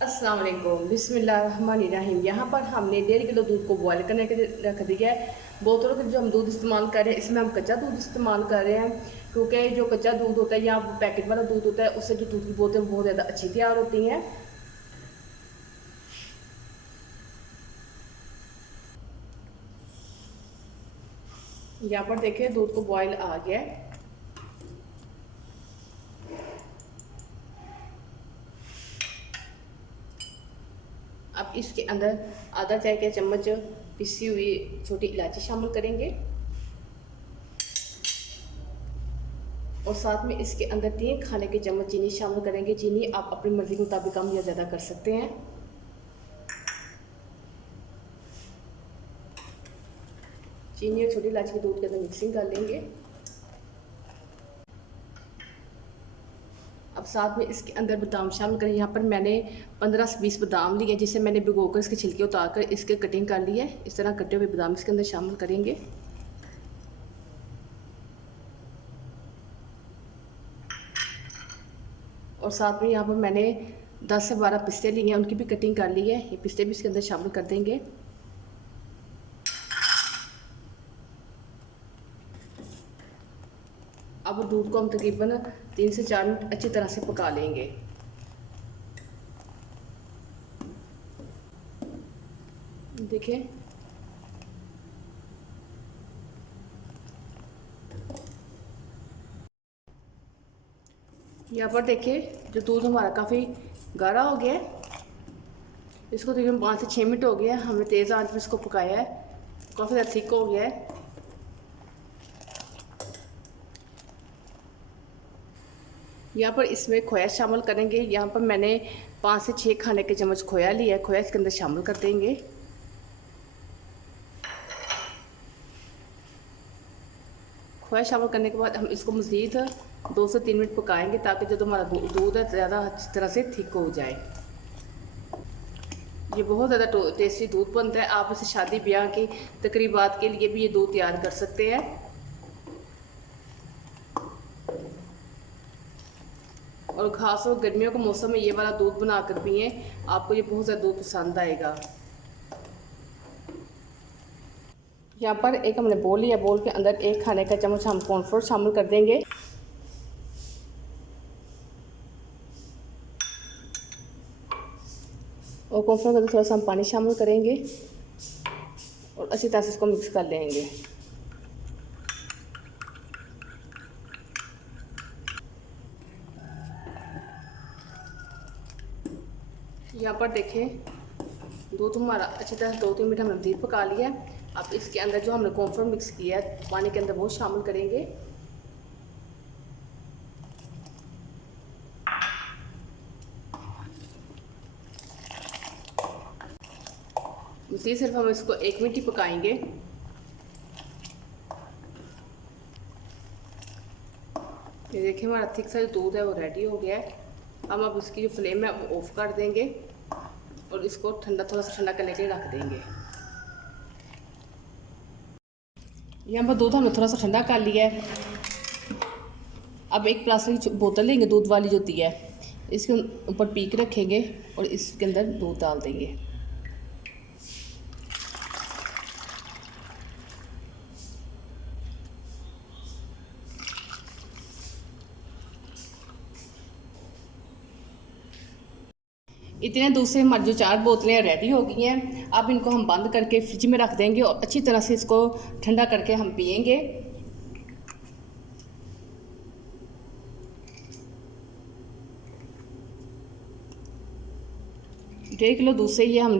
अस्सलाम वालेकुम बिस्मिल्लाहिर्रहमानिर्रहीम। यहाँ पर हमने 1.5 किलो दूध को बॉयल करने के लिए रख दिया है। बोतलों के जो हम दूध इस्तेमाल कर रहे हैं इसमें हम कच्चा दूध इस्तेमाल कर रहे हैं, क्योंकि जो कच्चा दूध होता है या पैकेट वाला दूध होता है उससे जो दूध की बोतलें बहुत ज़्यादा अच्छी तैयार होती हैं। यहाँ पर देखिए दूध को बॉयल आ गया है। अब इसके अंदर आधा चाय का चम्मच पिसी हुई छोटी इलायची शामिल करेंगे और साथ में इसके अंदर 3 खाने के चम्मच चीनी शामिल करेंगे। चीनी आप अपनी मर्ज़ी के मुताबिक कम या ज़्यादा कर सकते हैं। चीनी और छोटी इलायची के दूध के अंदर मिक्सिंग कर लेंगे। अब साथ में इसके अंदर बादाम शामिल करें। यहाँ पर मैंने 15 से 20 बादाम लिए, जिसे मैंने भिगोकर इसके छिलके उतार कर इसके कटिंग कर ली है। इस तरह कटे हुए बादाम इसके अंदर शामिल करेंगे। और साथ में यहाँ पर मैंने 10 से 12 पिस्ते लिए हैं, उनकी भी कटिंग कर ली है। ये पिस्ते भी इसके अंदर शामिल कर देंगे। अब दूध को हम तकरीबन 3 से 4 मिनट अच्छी तरह से पका लेंगे। देखिए यहाँ पर देखिए जो दूध हमारा काफ़ी गाढ़ा हो गया है। इसको तकरीबन 5 से 6 मिनट हो गया है, हमने तेज़ आंच पर इसको पकाया है। काफ़ी ज़्यादा थिक हो गया है। यहाँ पर इसमें खोया शामिल करेंगे। यहाँ पर मैंने 5 से 6 खाने के चम्मच खोया लिया है। खोया इसके अंदर शामिल कर देंगे। खोया शामिल करने के बाद हम इसको मज़ीद 2 से 3 मिनट पकाएंगे, ताकि जो हमारा दूध है ज़्यादा अच्छी तरह से थिक हो जाए। ये बहुत ज़्यादा टेस्टी दूध बनता है। आप इसे शादी ब्याह की तकरीबात के लिए भी ये दूध तैयार कर सकते हैं। और ख़ासतौर गर्मियों के मौसम में ये वाला दूध बना कर पिएँ, आपको ये बहुत ज़्यादा दूध पसंद आएगा। यहाँ पर एक हमने बोल लिया, बोल के अंदर 1 खाने का चम्मच हम कॉर्नफ्लोर शामिल कर देंगे। और कॉर्नफ्लोर के अंदर थोड़ा सा हम पानी शामिल करेंगे और अच्छी तरह से इसको मिक्स कर लेंगे। यहाँ पर देखें दूध हमारा अच्छी तरह 2-3 मिनट हमने मज़ीद पका लिया है। अब इसके अंदर जो हमने कॉर्नफ्लोर मिक्स किया है पानी के अंदर वो शामिल करेंगे। मज़ीद सिर्फ हम इसको 1 मिनट ही पकाएंगे। ये देखिए हमारा थिक सा जो दूध है वो रेडी हो गया है। हम अब इसकी जो फ्लेम है वो ऑफ कर देंगे और इसको थोड़ा सा ठंडा करने के लिए रख देंगे। यहाँ पर दूध हमने थोड़ा सा ठंडा कर लिया है। अब एक प्लास्टिक की बोतल लेंगे, दूध वाली जो होती है, इसके ऊपर पीक रखेंगे और इसके अंदर दूध डाल देंगे। इतने दूध से हमारी जो 4 बोतलें रेडी हो गई हैं। अब इनको हम बंद करके फ्रिज में रख देंगे और अच्छी तरह से इसको ठंडा करके हम पिएंगे। 1.5 किलो दूध से ये हम